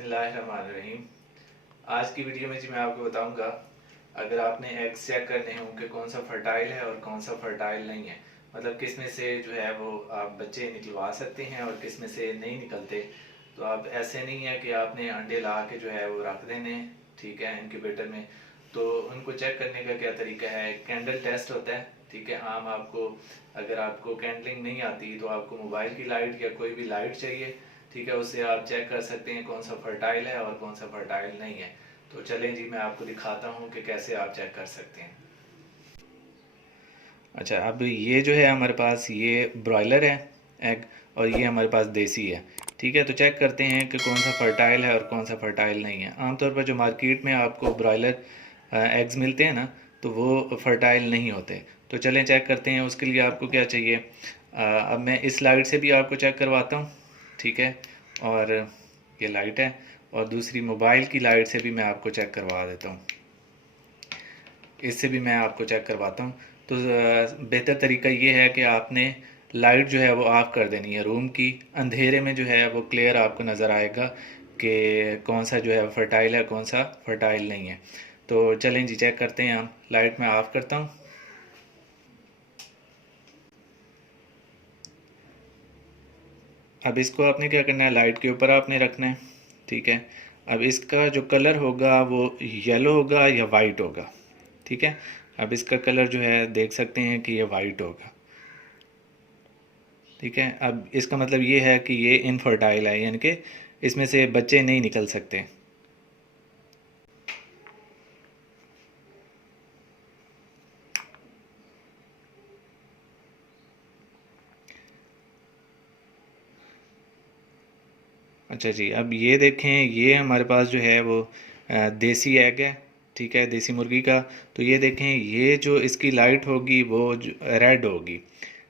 बिस्मिल्लाहिर्रहमानिर्रहीम। आज की वीडियो में जी मैं आपको बताऊंगा, अगर आपने एग्स चेक करने हों कि कौन सा फर्टाइल है और कौन सा फर्टाइल नहीं है, मतलब किस में से जो है वो आप बच्चे निकलवा सकते हैं और किस में से नहीं निकलते। तो आप ऐसे नहीं है कि आपने अंडे ला के जो है वो रख देने, ठीक है, इनक्यूबेटर में। तो उनको चेक करने का क्या तरीका है, कैंडल टेस्ट होता है, ठीक है। आम आपको, अगर आपको कैंडलिंग नहीं आती तो आपको मोबाइल की लाइट या कोई भी लाइट चाहिए, ठीक है। उससे आप चेक कर सकते हैं कौन सा फर्टाइल है और कौन सा फर्टाइल नहीं है। तो चलें जी, मैं आपको दिखाता हूँ कि कैसे आप चेक कर सकते हैं। अच्छा, अब ये जो है हमारे पास ये ब्रॉयलर है एग, और ये हमारे पास देसी है, ठीक है। तो चेक करते हैं कि कौन सा फर्टाइल है और कौन सा फर्टाइल नहीं है। आमतौर पर जो मार्केट में आपको ब्रॉयलर एग्स मिलते हैं ना, तो वो फर्टाइल नहीं होते। तो चलें चेक करते हैं। उसके लिए आपको क्या चाहिए, अब मैं इस लाइट से भी आपको चेक करवाता हूँ, ठीक है। और ये लाइट है, और दूसरी मोबाइल की लाइट से भी मैं आपको चेक करवा देता हूँ, इससे भी मैं आपको चेक करवाता हूँ। तो बेहतर तरीका ये है कि आपने लाइट जो है वो ऑफ़ कर देनी है रूम की। अंधेरे में जो है वो क्लियर आपको नज़र आएगा कि कौन सा जो है फर्टाइल है, कौन सा फर्टाइल नहीं है। तो चलें जी, चेक करते हैं। हम लाइट में ऑफ़ करता हूँ। अब इसको आपने क्या करना है, लाइट के ऊपर आपने रखना है, ठीक है। अब इसका जो कलर होगा वो येलो होगा या वाइट होगा, ठीक है। अब इसका कलर जो है देख सकते हैं कि ये वाइट होगा, ठीक है। अब इसका मतलब ये है कि ये इनफर्टाइल है, यानी कि इसमें से बच्चे नहीं निकल सकते। अच्छा जी, अब ये देखें, ये हमारे पास जो है वो देसी एग है, ठीक है, देसी मुर्गी का। तो ये देखें, ये जो इसकी लाइट होगी वो रेड होगी,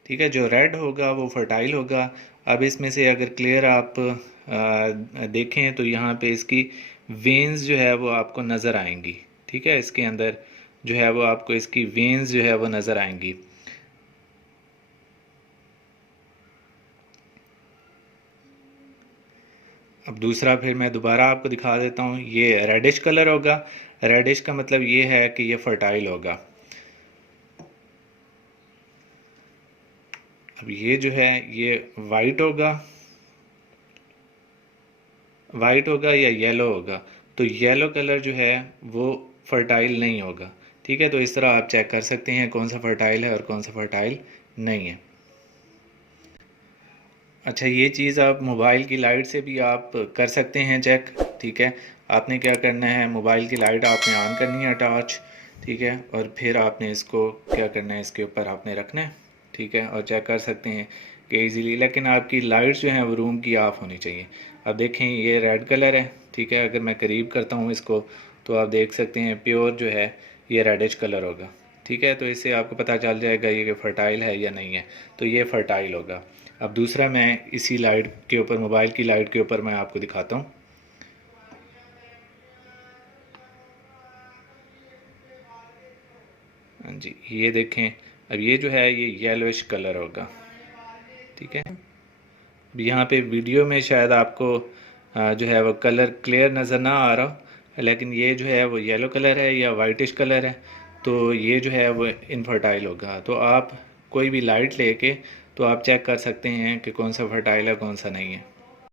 ठीक है। जो रेड होगा वो फर्टाइल होगा। अब इसमें से अगर क्लियर आप देखें तो यहाँ पे इसकी वेन्स जो है वो आपको नज़र आएंगी, ठीक है। इसके अंदर जो है वो आपको इसकी वेन्स जो है वो नज़र आएंगी। अब दूसरा फिर मैं दोबारा आपको दिखा देता हूँ। ये रेडिश कलर होगा, रेडिश का मतलब ये है कि ये फर्टाइल होगा। अब ये जो है ये वाइट होगा, वाइट होगा या येलो होगा। तो येलो कलर जो है वो फर्टाइल नहीं होगा, ठीक है। तो इस तरह आप चेक कर सकते हैं कौन सा फर्टाइल है और कौन सा फर्टाइल नहीं है। अच्छा, ये चीज़ आप मोबाइल की लाइट से भी आप कर सकते हैं चेक, ठीक है। आपने क्या करना है, मोबाइल की लाइट आपने ऑन करनी है, टॉर्च, ठीक है। और फिर आपने इसको क्या करना है, इसके ऊपर आपने रखना है, ठीक है। और चेक कर सकते हैं कि इजीली, लेकिन आपकी लाइट्स जो हैं वो रूम की ऑफ होनी चाहिए। अब देखें, ये रेड कलर है, ठीक है। अगर मैं करीब करता हूँ इसको तो आप देख सकते हैं प्योर जो है ये रेडिश कलर होगा, ठीक है। तो इससे आपको पता चल जाएगा ये कि फर्टाइल है या नहीं है। तो ये फर्टाइल होगा। अब दूसरा मैं इसी लाइट के ऊपर, मोबाइल की लाइट के ऊपर मैं आपको दिखाता हूँ। हाँ जी, ये देखें, अब ये जो है ये येलोइश कलर होगा, ठीक है। अब यहाँ पे वीडियो में शायद आपको जो है वो कलर क्लियर नज़र ना आ रहा हो, लेकिन ये जो है वो येलो कलर है या वाइटिश कलर है। तो ये जो है वो इनफर्टाइल होगा। तो आप कोई भी लाइट लेके तो आप चेक कर सकते हैं कि कौन सा फर्टाइल है, कौन सा नहीं है।